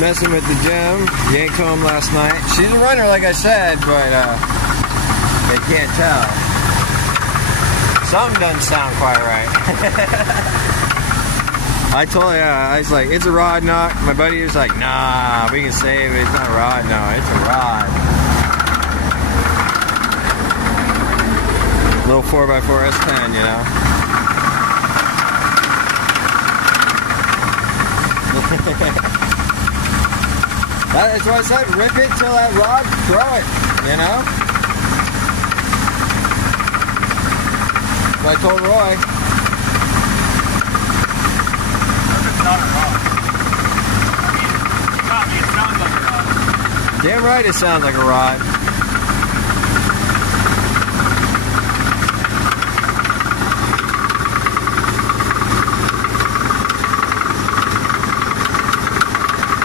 Messing with the gem. Yanked home last night. She's a runner, like I said, but they can't tell. Something doesn't sound quite right. I told her, I was like, it's a rod knot. My buddy was like, nah, we can save it. It's not a rod. No, it's a rod. Little 4x4 S10, you know. That's why I said, rip it till that rod, throw it, you know. So I told Roy. It's not a rod. I mean, it sounds like a rod. Damn right it sounds like a rod.